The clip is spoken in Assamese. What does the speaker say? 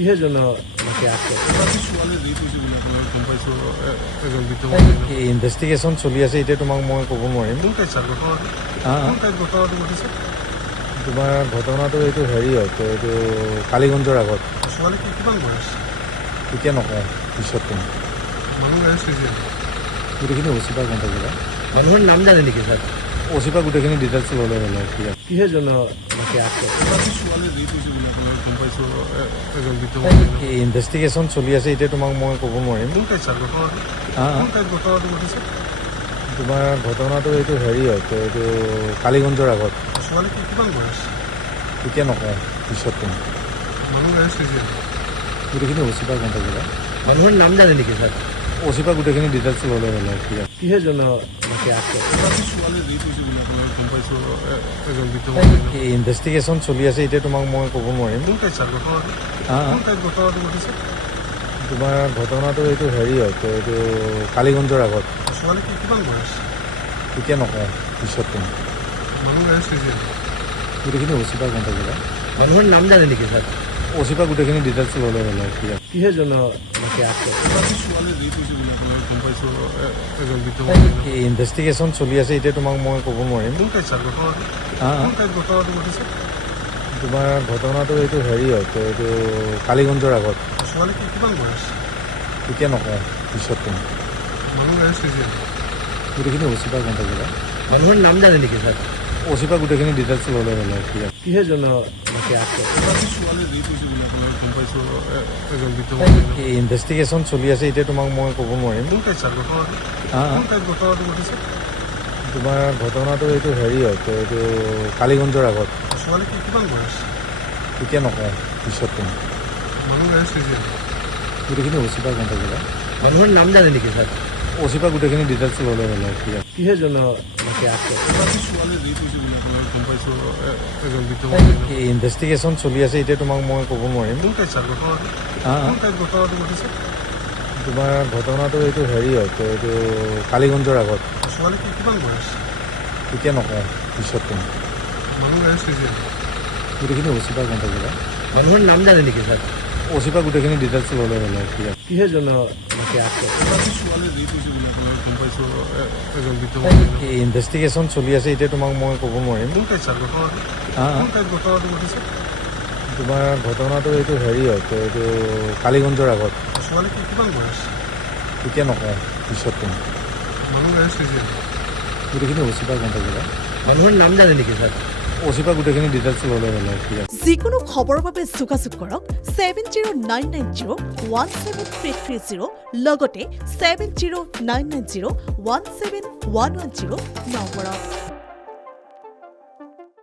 কিহৰ জন্য তাকে আছে ইনভেষ্টিগেশ্যন চলি আছে এতিয়া তোমাক মই ক'ব নোৱাৰিম তোমাৰ ঘটনাটো এইটো হেৰি হয় তো এইটো কালীগঞ্জৰ আগত এতিয়া নকওঁ পিছত ক'ম গোটেইখিনি অচিপা গম পাইছিলা মানুহৰ নাম জানে নেকি ছাৰ অচিপা গোটেইখিনি ডিটেইলছ ল'লে হ'লে কিহৰ জন্য তাকে আছে ইনভেষ্টিগেশ্যন চলি আছে এতিয়া তোমাক মই ক'ব নোৱাৰিম তোমাৰ ঘটনাটো এইটো হেৰি হয় তো এইটো কালীগঞ্জৰ আগত এতিয়া নকওঁ পিছত ক'ম গোটেইখিনি অচিপা গম পাইছিলা মানুহৰ নাম জানে নেকি ছাৰ অচিপা গোটেইখিনি ডিটেইলছ ল'লে হ'লে কিহৰ জন্য তাকে আছে ইনভেষ্টিগেশ্যন চলি আছে এতিয়া তোমাক মই ক'ব নোৱাৰিম তোমাৰ ঘটনাটো এইটো হেৰি হয় তো এইটো কালীগঞ্জৰ আগত এতিয়া নকওঁ পিছত ক'ম গোটেইখিনি অচিপা গম পাইছিলা মানুহৰ নাম জানে নেকি ছাৰ অচিপা গোটেইখিনি ডিটেইলছ ল'লে হ'লে কিহৰ জন্য তাকে আছে ইনভেষ্টিগেশ্যন চলি আছে এতিয়া তোমাক মই ক'ব নোৱাৰিম তোমাৰ ঘটনাটো এইটো হেৰি হয় তো এইটো কালীগঞ্জৰ আগত এতিয়া নকওঁ পিছত ক'ম গোটেইখিনি অচিপা গম পাইছিলা মানুহৰ নাম জানে নেকি ছাৰ অচিপা গোটেইখিনি ডিটেইলছ ল'লে হ'লে কিহৰ জন্য তাকে আছে ইনভেষ্টিগেশ্যন চলি আছে এতিয়া তোমাক মই ক'ব নোৱাৰিম তোমাৰ ঘটনাটো এইটো হেৰি হয় তো এইটো কালীগঞ্জৰ আগত এতিয়া নকওঁ পিছত ক'ম গোটেইখিনি অচিপা গম পাইছিলা মানুহৰ নাম জানে নেকি ছাৰ অচিপা গোটেইখিনি ডিটেইলছ ল'লে হ'লে কিহৰ জন্য তাকে আছে ইনভেষ্টিগেশ্যন চলি আছে এতিয়া তোমাক মই ক'ব নোৱাৰিম তোমাৰ ঘটনাটো এইটো হেৰি হয় তো এইটো কালীগঞ্জৰ আগত এতিয়া নকওঁ পিছত ক'ম গোটেইখিনি অচিপা গম পাইছিলা মানুহৰ নাম জানে নেকি ছাৰ অচিপা গোটেইখিনি ডিটেইলছ ল'লে হ'লে কিহৰ জন্য তাকে আছে ইনভেষ্টিগেশ্যন চলি আছে এতিয়া তোমাক মই ক'ব নোৱাৰিম তোমাৰ ঘটনাটো এইটো হেৰি হয় তো এইটো কালীগঞ্জৰ আগত এতিয়া নকওঁ পিছত ক'ম গোটেইখিনি অচিপা গম পাইছিলা মানুহৰ নাম জানে নেকি ছাৰ অচিপা গোটেইখিনি ডিটেইলছ ল'লে হ'লে যিকোনো খবৰৰ বাবে যোগাযোগ কৰক 7099017330 লগতে 7099017110 নম্বৰত।